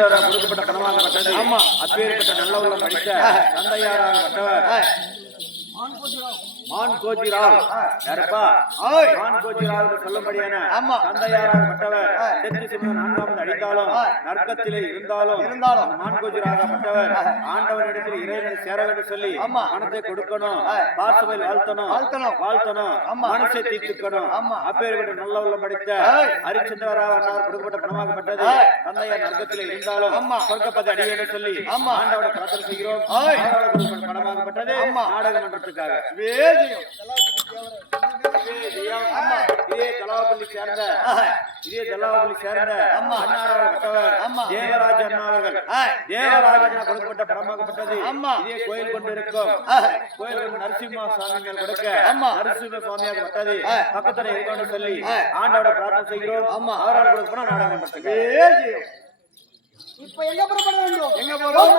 கொடுக்கப்பட்ட பணமாகப்பட்டது. அப்பேற்பட்ட நல்ல உள்ளம் படித்த தந்தையாராகப்பட்டவர் மான் கோஜிராவ் யாருப்பா? மான் கோஜிராவ் சொல்லும்படியான தந்தையாராகப்பட்டவர் தெற்கு சிம்மன் 4வது அடித்தாலும் நற்கத்திலே இருந்தாலும் மான் கோஜிராகப்பட்டவர் ஆண்டவனிடத்தில் இறைவனை சேர வேண்டும் சொல்லி பணத்தை கொடுக்கணும், பாசுவையில் வாழ்த்தணும், மனசை தீர்த்துக்கணும். அப்பேற்பட்ட நல்ல உள்ளம் படித்த ஹரிச்சந்திரராவ் அண்ணாவர் கொடுக்கப்பட்ட பணமாகப்பட்டது. தந்தையார் நற்கத்திலே இருந்தாலும் சொர்க்கப்பத்தை அடைய வேண்டும் சொல்லி ஆண்டவனை பிரார்த்தனை செய்கிறோம். பணமாகப்பட்டது நாடக மன்றத்துக்காக இதே தலாவப்பள்ளி சேர்ந்த அண்ணாவர்கள் தேவராஜ அண்ணா அவர்கள் தேவராஜ அண்ணா கொடுக்கப்பட்ட பணமாகப்பட்டது. இதே கோயில் கொண்டு இருக்கும் கோயில் நரசிம்ம சுவாமிகள் கொடுக்க நரசிம்ம சுவாமியாகப்பட்டது பக்கத்துல இருக்கணும்னு சொல்லி ஆண்டவரை பிரார்த்தனை செய்கிறோம். அவரால் கொடுக்கணும் நாடக மன்றத்துக்கு. இப்ப எங்க புறப்பட வேண்டும்? எங்க போறோம்?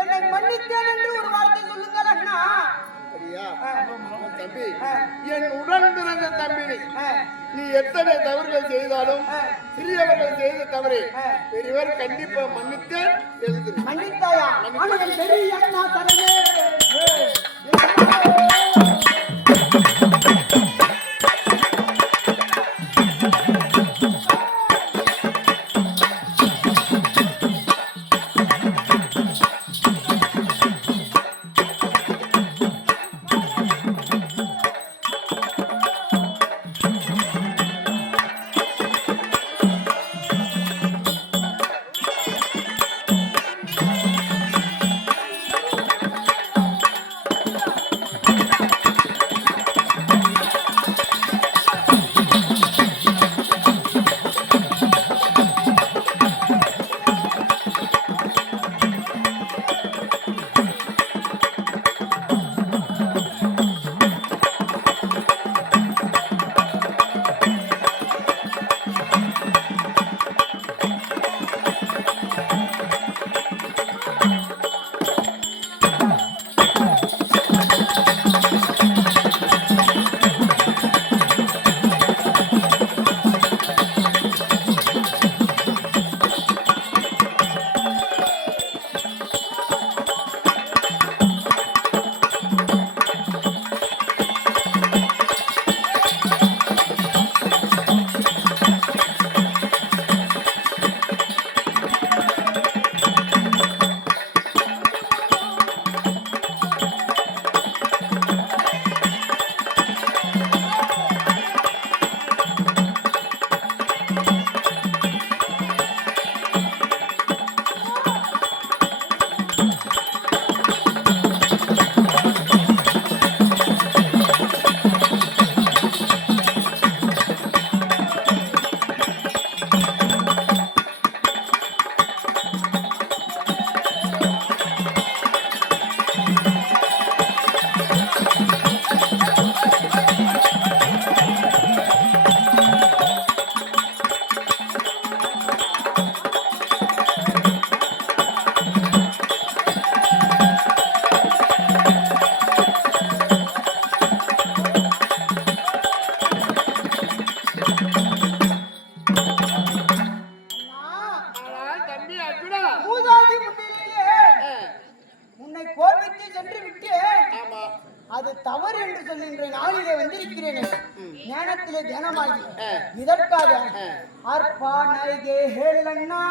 என்னை மன்னித்தேன் என்று ஒரு வார்த்தை சொல்லுங்கள் அண்ணா. தம்பி, என் உடன் பிறந்த தம்பி, நீ எத்தனை தவறுகள் செய்தாலும் சிறியவர்கள் செய்த தவறை பெரியவர் கண்டிப்பா மன்னித்து எழுது. மன்னித்தாயா? அவனுக்கு தெரியும் அண்ணா தரவே. அது தவறு என்று சொல்லி இன்றைய நாளிலே வந்திருக்கிறேன். ஞானத்திலே தியானமாகி இதற்காக அர்ப்பணே ஹேளண்ணா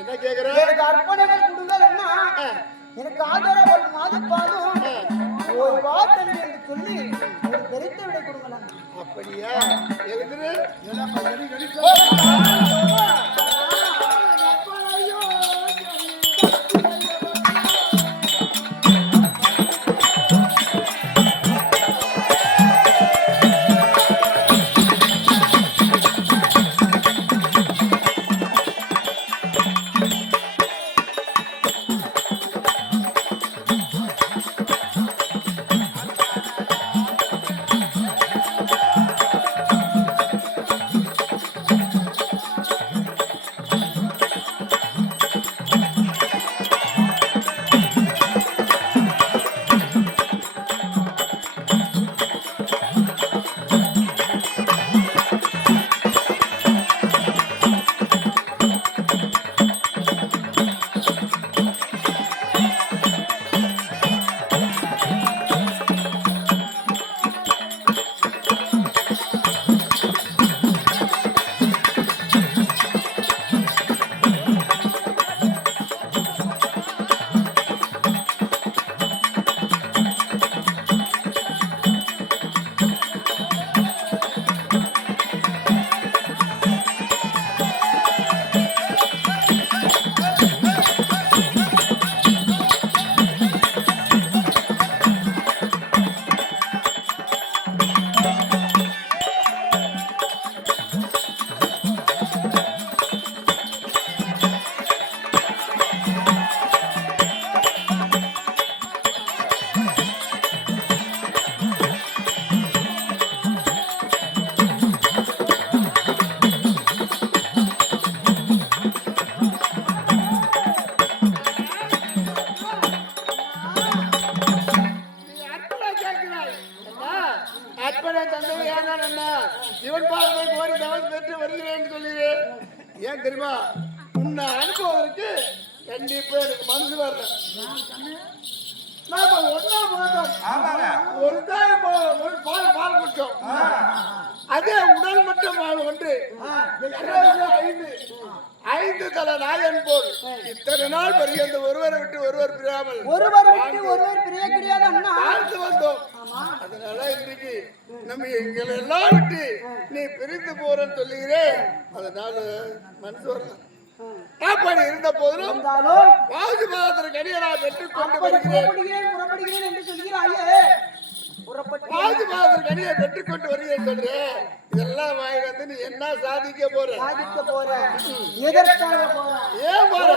என்ன கேக்குற? எனக்கு அர்ப்பணங்கள் கொடுங்கலன்னா எனக்கு ஆதரவு ஒரு மாதப்பாலும் ஒரு வார்த்தை என்று சொல்லி ஒரு தெரிந்த விடை கொடுங்கலாம். அப்படியா? எழுதுரு. இவன் பார்வை கோரி தவறு பெற்று வருகிறேன் சொல்லுகிறேன். ஏன் தெரியுமா? உன்னை அனுப்புவதற்கு கண்டிப்பா எனக்கு மனசு வரல. நாம ஒன்னா போனோம், ஒரு தாய் பால் குடிச்சோம். அதே உடல் மட்டும் ஒன்று 5 தலை நாயன் போல் இத்தனை நாள் பரியந்த ஒருவரை விட்டு ஒருவர் பிரியாமல் ஒருவர் பிரிய கிடையாது அண்ணா வாழ்ந்து வந்தோம். அதனால இன்றைக்கு நம்ம எங்களை எல்லாம் விட்டு நீ பிரிந்து போறன்னு சொல்லுகிறேன். அதனால மனசு வரலாம். காப்பாடு இருந்த போதிலும் வாஜு மாதத்திற்கு கடியை நான் பெற்றுக் கொண்டு வருகிறேன். என்று சொல்கிறாயே, வாஜு மாதத்திற்கு கடியை பெற்றுக் கொண்டு வருகிறேன் சொல்றேன். இதெல்லாம் வாங்கி வந்து நீ என்ன சாதிக்க போற? எதற்காக போற? ஏன் போற?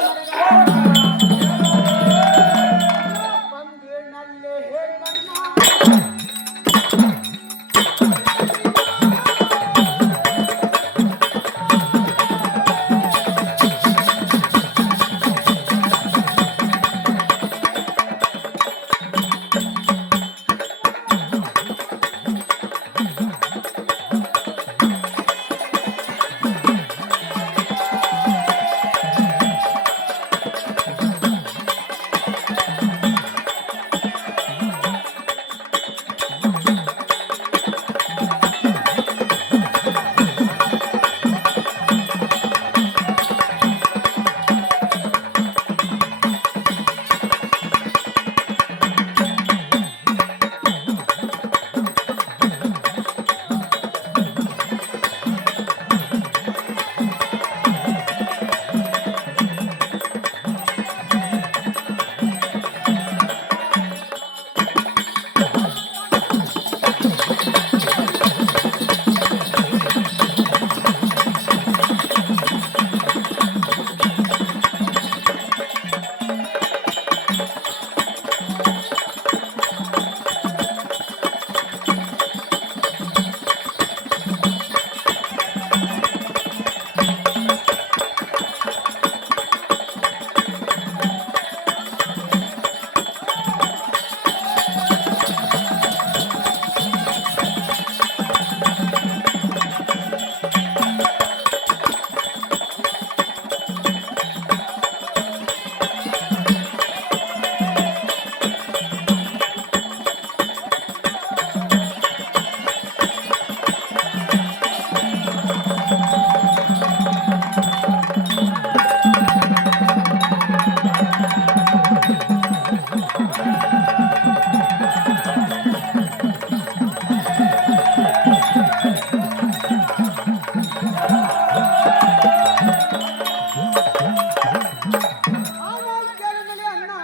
ஆனால் கேளுங்களே அண்ணா,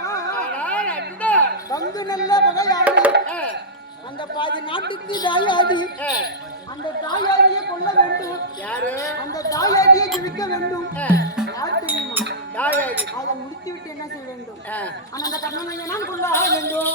ஆனால் அதுதான். பங்கு நல்ல வகையாடி அந்த பாதி நாட்டுக்கு தாயாடி அந்த தாயாடியை கொல்ல வேண்டும். யாரு? அந்த தாயாடியை ஜெயிக்க வேண்டும். யார் தெரியுமா? தாயாடி. அதை முடித்து விட்டு என்ன செய்ய வேண்டும்? ஆனால் அந்த கண்ணனையை நான் கொல்ல வேண்டும்.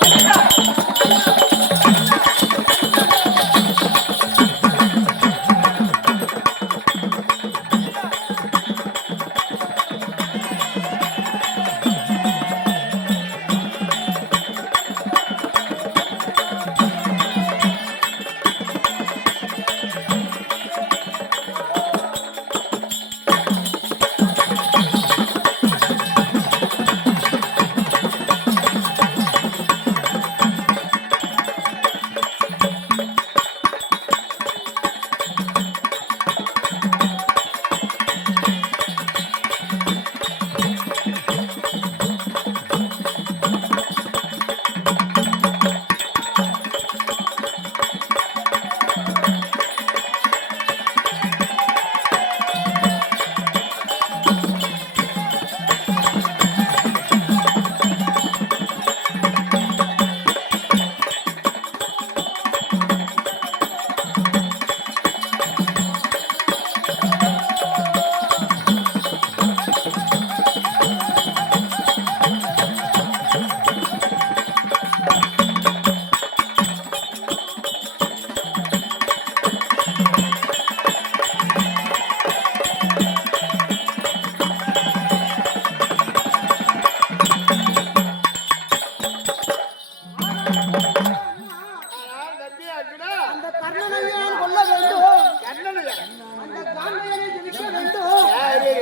ஆனால் தம்பி அர்ஜுனா, அந்த கர்ணனையை நான் கொல்ல வேண்டும். கர்ணனையா? அந்த காண்மையை ஜெயிக்க வேண்டும். யாரு?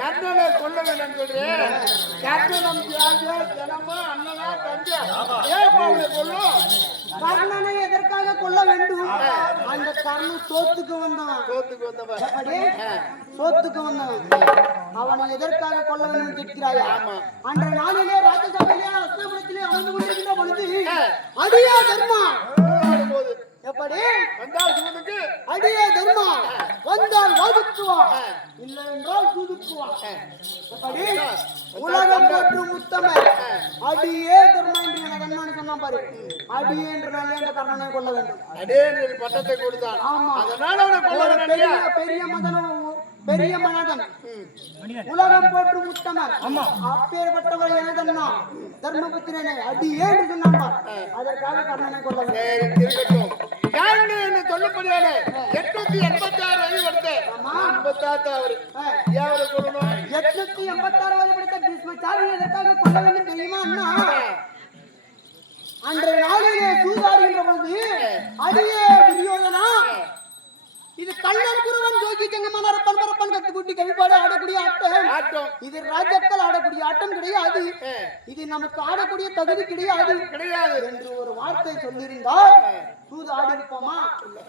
கர்ணனை கொல்ல வேண்டாம்னு சொல்றேன். கர்ணனம் தியாகியா, ஜனமா, அண்ணனா, தம்பியா? ஏன் இப்ப அவனை கொல்லும்? கர்ணனை எதற்காக கொல்ல வேண்டும்? அந்த கர்ணன் சோத்துக்கு வந்தவன். சோத்துக்கு வந்தவன். எப்படி? சோத்துக்கு வந்தவன். அவனை எதற்காக கொல்ல வேண்டும் கேட்கிறாயா? அன்ற நாளிலே ராஜசபையிலே அஸ்தமனத்திலே அமர்ந்து கொண்டிருக்கின்ற பொழுது அடியா தர்மா போது எப்படி வந்தால் சூதுக்கு அடியே தர்மா வந்தால் வாதிக்குவான், இல்லை என்றால் சூதுக்குவான். எப்படி உலகம் மற்றும் உத்தம அடியே தர்மா என்று என கண்ணாடி சொன்னான் பாரு. அடியே என்ற நாளே அந்த கர்ணனை கொல்ல வேண்டும். அடே என்று பட்டத்தை கொடுத்தான். ஆமா. அதனால அவனை கொல்ல ஒரு வேண்டாம். பெரிய மகன், பெரிய மனதன், உலகம் போற்றும் உத்தமன், அப்பேற்பட்டவர் எனதன்னா தர்மபுத்திரனை அடியே என்று சொன்னான். அதற்காக கர்ணனை கொல்ல வேண்டும். சரி, இருக்கட்டும். யாருன்னு என்ன சொல்லும்படியாலே 886 வயது வருது. 56 அவரு. ஏன் அவரை கொல்லணும்? 886 படித்த பீஷ்மச்சாரி எதற்காக கொல்ல வேண்டும் தெரியுமா அண்ணா? அன்றைய நாளிலே சூதாடுகின்ற பொழுது அடியே துரியோதனா, இது கள்ளன் குருவன் ஜோகி ஜங்கமான பரப்பன் கத்துக்குட்டி கவிப்பாடு ஆடக்கூடிய ஆட்டம். ஆட்டம் இது ராஜாக்கள் ஆடக்கூடிய ஆட்டம் கிடையாது. இது நமக்கு ஆடக்கூடிய தகுதி கிடையாது கிடையாது என்று ஒரு வார்த்தை சொல்லியிருந்தால் சூது ஆடி இருப்போமா?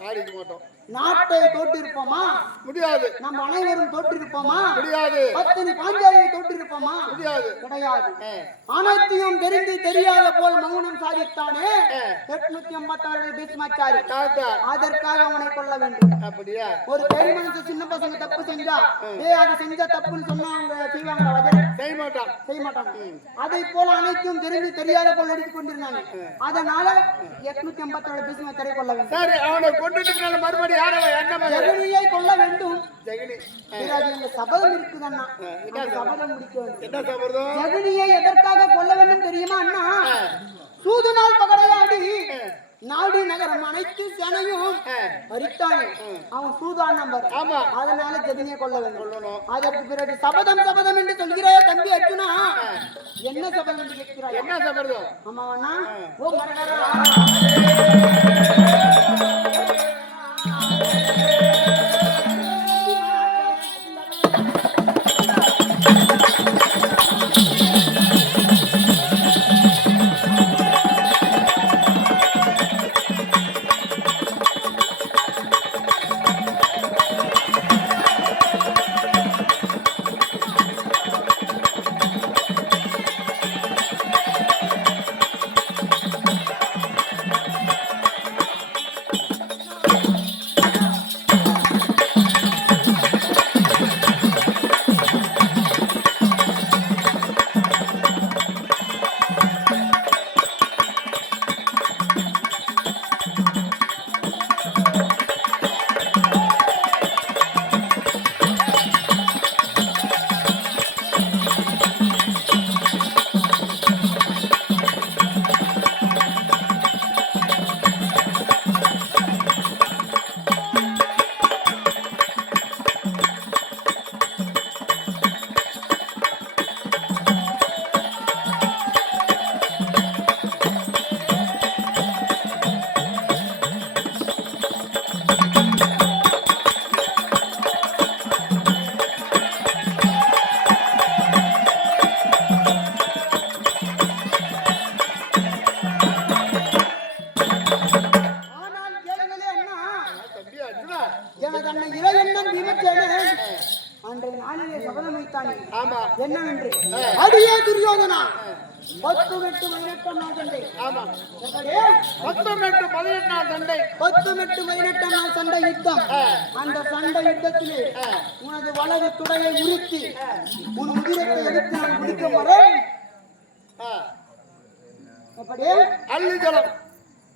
ஆடிக்க மாட்டோம். நாட்டை தோற்றிருப்போமா? முடியாது. நம்ம அனைவரும் தோற்றிருப்போமா? முடியாது. பத்தினி பாஞ்சாலியை தோற்றிருப்போமா? முடியாது. கிடையாது. அனைத்தையும் தெரிந்து தெரியாத போல் மௌனம் சாதித்தானே 886 பீஷ்மாச்சாரி. தாத்தா அதற்காக அவனை கொல்ல வேண்டும். அப்படியா? ஒரு பெரிய மனுஷன் சின்ன பசங்க தப்பு செஞ்சா அது செஞ்ச தப்புன்னு சொன்னா அவங்க செய்வாங்க, வஜர செய்ய மாட்டான். செய்ய மாட்டாங்க. அதை போல அனைத்தும் தெரிந்து தெரியாத போல் நடித்துக் கொண்டிருந்தாங்க. அதனால 886 பீஷ்மாச்சாரியை கொல்ல வேண்டும். சரி, அவனை கொண்டுட்டு மறுபடியும் யார என்ன ஜெகனியை கொல்ல வேண்டும். ஜெகனி பிறகு இந்த சபதம் இருக்குதண்ணா, அந்த சபதம் முடிக்க வேண்டும். என்ன சபதம்? ஜெகனியை எதற்காக கொல்ல வேண்டும் தெரியுமா அண்ணா? சூது நாள் பகடையாடி நாடு நகரம் அனைத்து சேனையும் பறித்தானே அவன் சூதான் நம்பர். ஆமா. அதனால ஜெகனியை கொல்ல வேண்டும். அதற்கு பிறகு சபதம் சபதம் என்று சொல்கிறாய தம்பி அர்ஜுனா, என்ன சபதம் என்று கேட்கிறாய்? என்ன சபதம்? ஆமா அண்ணா. ஓ மரகரா அன்றைய நாளிலே சபதம் வைத்தானே ஆமா என்னவென்று அடியே துரியோதனா 10 மெட்டு 18 நாள் சண்டை ஆமா எப்படி 10 மெட்டு 18 நாள் சண்டை 10 மெட்டு 18 நாள் சண்டை யுத்தம் அந்த சண்டை யுத்தத்திலே உனது வலது துடையை உருத்தி உன் உதிரத்தை எடுத்து நான் குடிக்க வரேன் எப்படி அள்ளி ஜலம்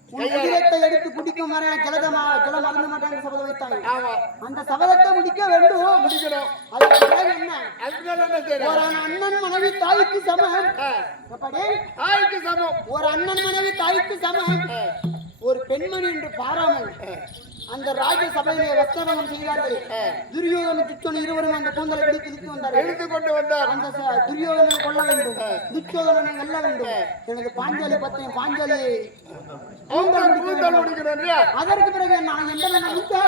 உன் உதிரத்தை எடுத்து குடிக்கும் வரை ஜலம் அருந்த மாட்டேன் சபதம் வைத்தாங்க ஆமா அந்த சபதத்தை முடிக்க வேண்டும் முடிக்கணும் அதுக்கு பிறகு என்ன அதுக்கு என்ன செய்யணும் ஒரு அண்ணன் மனைவி தாய்க்கு சமம் எப்படி தாய்க்கு சமம் ஒரு அண்ணன் மனைவி தாய்க்கு சமம் ஒரு பெண்மணி என்று பாராமல் அந்த ராஜ சபையிலே வஸ்திரபங்கம் செய்தார்கள் துரியோதன துச்சோன் இருவரும் அந்த கூந்தலை பிடித்து இழுத்து வந்தார்கள் எழுத்து கொண்டு வந்தார் அந்த துரியோதனை கொல்ல வேண்டும் துச்சோதனனை வெல்ல வேண்டும் எனக்கு பாஞ்சாலி பத்தையும் பாஞ்சாலியை கூந்தல் முடிக்கணும் அதற்கு பிறகு நான் எந்த நம்பிக்கை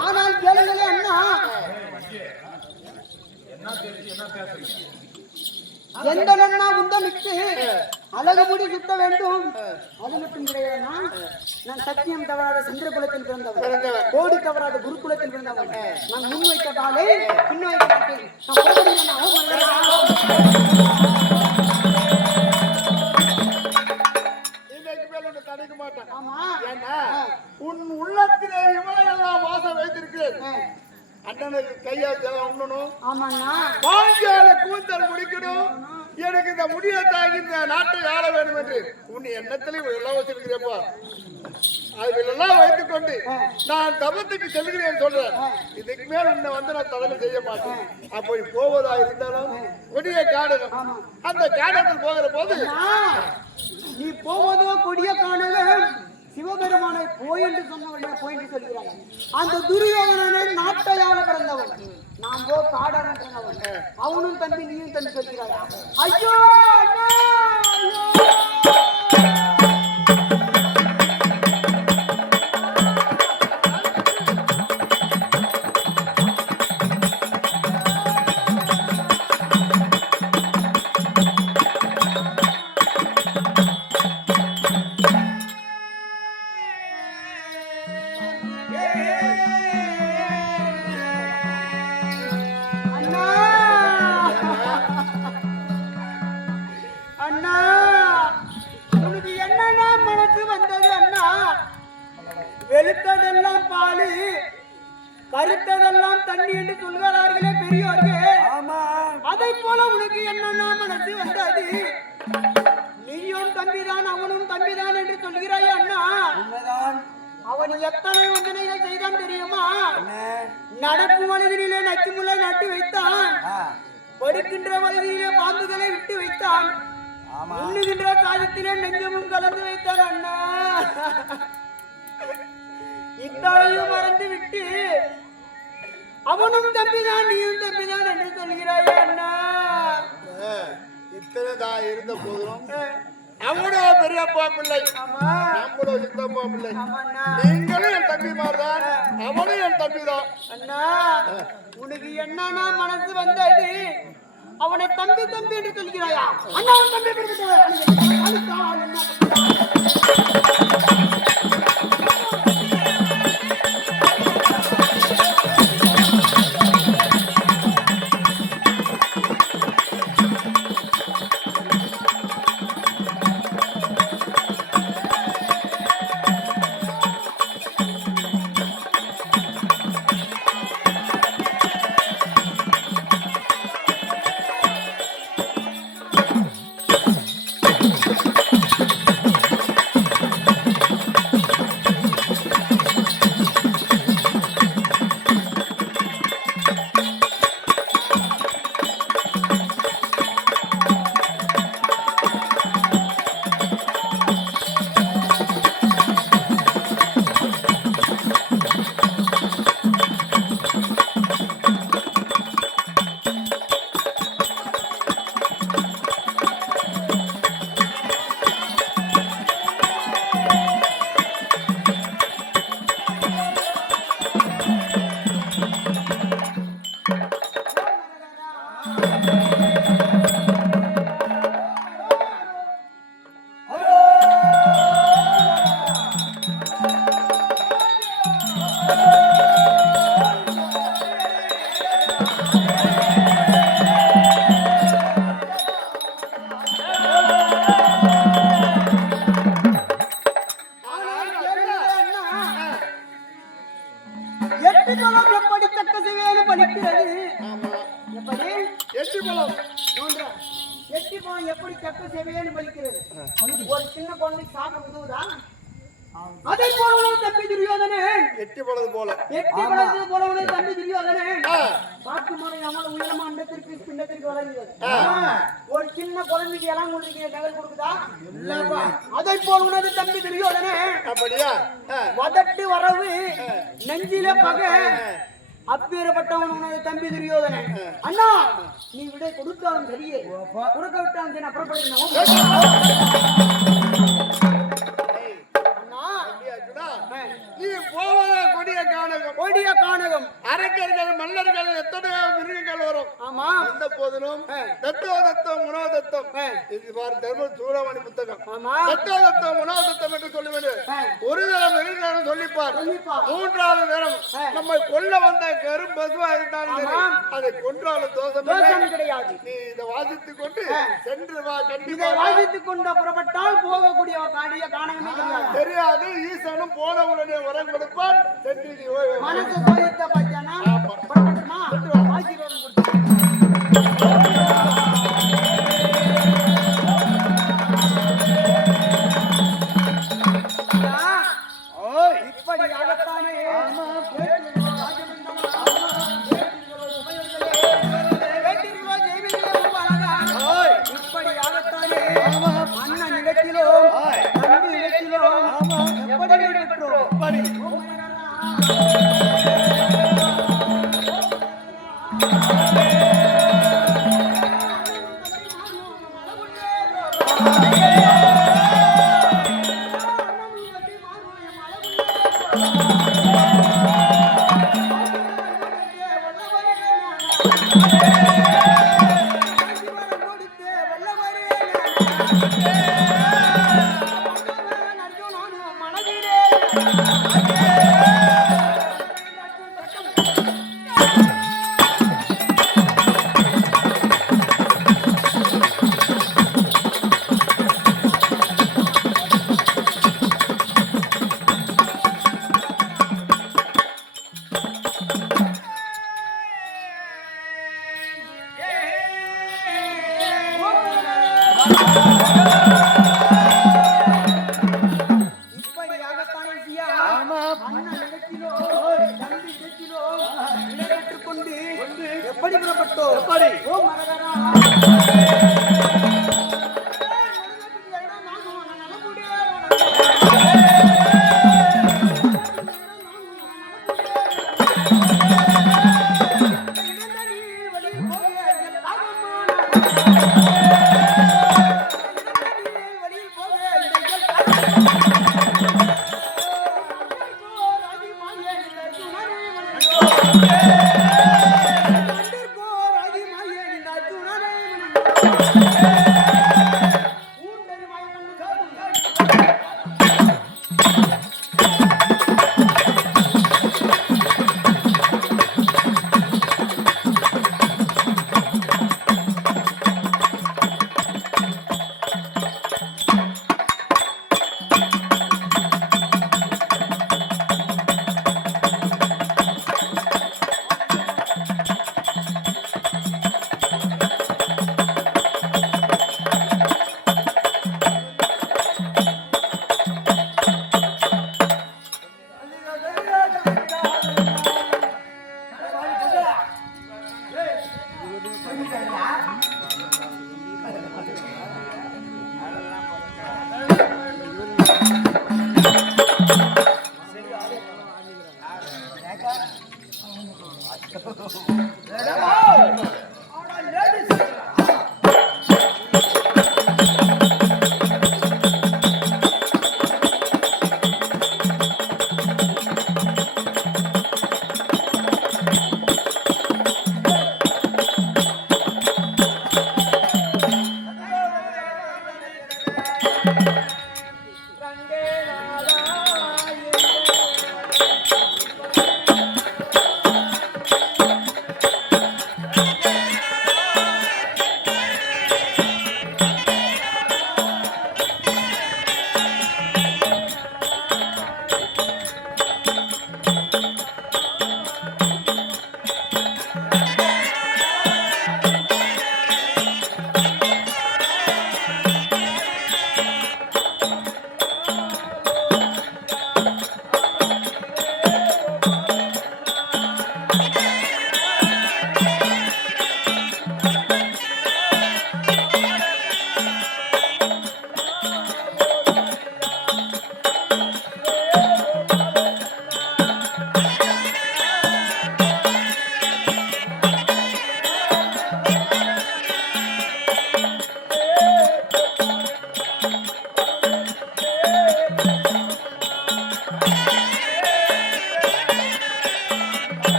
ஆனால் கேளுங்களே அண்ணா எந்த அண்ணா உந்தமிட்டு அழகு முடி சுத்த வேண்டும் அது மட்டும் கிடையாதுன்னா நான் சத்தியம் தவறாத சந்திர குலத்தில் பிறந்தவன் கோடி தவறாத குருகுலத்தில் பிறந்தவன் நான் முன் வைத்த காலை பின் வைக்க மாட்டேன் தடுக்க மாட்டேன் ஆமா ஏன்னா உன் உள்ளத்திலே இவளையெல்லாம் வாசம் வைத்திருக்கிறேன் அண்ணனுக்கு கையா ஜலம் உண்ணணும் ஆமாண்ணா பாஞ்சால கூந்தல் முடிக்கணும் எனக்கு இந்த முடியை தாங்கி இந்த நாட்டை ஆள வேண்டும் என்று உன் எண்ணத்திலையும் எல்லாம் வச்சிருக்கிறேப்பா அதுலாம் வைத்துக் கொண்டு நான் தபத்துக்கு செல்கிறேன் சொல்றேன் இதுக்கு மேல உன்னை வந்து நான் தலைமை செய்ய மாட்டேன் அப்படி போவதா இருந்தாலும் கொடிய காடகம் அந்த காடகத்தில் போகிற போது நீ போவதோ கொடிய காணல சிவபெருமானை போய் என்று சொன்னவனே போய் என்று சொல்கிறான் அந்த துரியோதனனை நாட்டையாள பிறந்தவன் நான் போ காடான சொன்னவன் அவனும் தம்பி நீயும் தம்பி சொல்கிறாயா ஐயோ அண்ணா, ஐயோ அண்ணா உனக்கு என்னன்னா மனசு வந்தது அண்ணா வெளுத்ததெல்லாம் பாலு கருத்ததெல்லாம் தண்ணி என்று சொல்கிறார்களே பெரியோர்கள் ஆமா அதை போல உனக்கு என்னன்னா மனசு வந்தது நீயும் தம்பிதான் அவனும் தம்பிதான் என்று சொல்கிறாய் அண்ணா உண்மைதான் அவன் எத்தனை வந்தனைகள் செய்தான் தெரியுமா நடக்கும் வழியிலே நச்சு முல்லை நட்டு வைத்தான் படுக்கின்ற வழியிலே பாம்புகளை விட்டு வைத்தான் உண்ணுகின்ற காலத்திலே நெஞ்சமும் கலந்து வைத்தான் அண்ணா இத்தனையும் மறந்து விட்டு அவனும் தம்பிதான் நீயும் தம்பிதான் என்று சொல்கிறாய் அண்ணா இத்தனை தான் இருந்த போதும் அவனோட பெரியப்பா பிள்ளை நம்மளோட சித்தப்பா பிள்ளை நீங்களும் என் தம்பி மாதிரிதான் அவனும் என் தம்பி தான் அண்ணா உனக்கு என்னன்னா மனசு வந்தது அவனை தம்பி தம்பி என்று சொல்கிறாயா அண்ணா அவன் தம்பி எட்டி பழம் எப்படி தக்க செய்வேன்னு பலிக்கிறது ஆமா எப்படி எட்டி பழம் நோன்றா எட்டி பழம் எப்படி தக்க செய்வேன்னு பலிக்கிறது ஒரு சின்ன குழந்தைக்கு சாப்பிட உதவுதா அதை போல உனது தம்பி துரியோதனே எட்டி பழம் போல எட்டி பழத்து போல உனது தம்பி துரியோதனே ஆ, பார்த்து முறை அவ்வளவு உயரமா அண்டத்திற்கு பிண்டத்திற்கு வளர்கிறது ஒரு சின்ன குழந்தைக்கு எல்லாம் கொடுக்க நகல் கொடுக்குதா இல்லப்பா அதை போல உனது தம்பி துரியோதனே அப்படியா ஆ, வதட்டு வரவு நெஞ்சில பகை அப்பேறப்பட்டவன் உனது தம்பி துரியோதனே அண்ணா நீ விடை கொடுத்தாலும் சரியே கொடுக்க விட்டாலும் சரி அப்புறப்படுத்தினோம் அண்ணா அப்படியாச்சுடா? நீ போவதா கொடிய காணகம் கொடிய கானகம் அரக்கர்கள் மன்னர்கள் எத்தனையோ மிருகங்கள் வரும் ஆமா அந்த போதிலும் தத்துவதத்தம் மனோதத்தம் இது பாரு தர்ம சூடாமணி புத்தகம் ஆமா தத்துவதத்தம் மனோதத்தம் என்று சொல்லுவது ஒரு தரம் இருந்தாலும் சொல்லிப்பார் சொல்லிப்பார். மூன்றாவது நேரம் நம்மை கொல்ல வந்த கரும் பசுவா இருந்தாலும் சரி அதை கொன்றாலும் தோஷம் இல்லை. தோஷம் கிடையாது நீ இதை வாசித்துக் கொண்டு சென்று வா இதை கண்டிப்பா வாசித்துக் கொண்டு புறப்பட்டால் போகக்கூடிய காடிய காணகமே கிடையாது தெரியாது ஈசனும் போன உடனே வரம் கொடுப்பான் சென்று நீ ஓய்வு. மனசு கோயத்தை பத்தியானா புறப்பட்டுமா ஆசீர்வாதம் கொடுத்து இப்படியாகத்தானே இப்படியாகத்தானே அண்ணன் நிலத்திலும் தம்பி நிலத்திலும் எப்படி பெற்றோம் இப்படியாகத்தானே ஐயா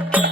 ஆ.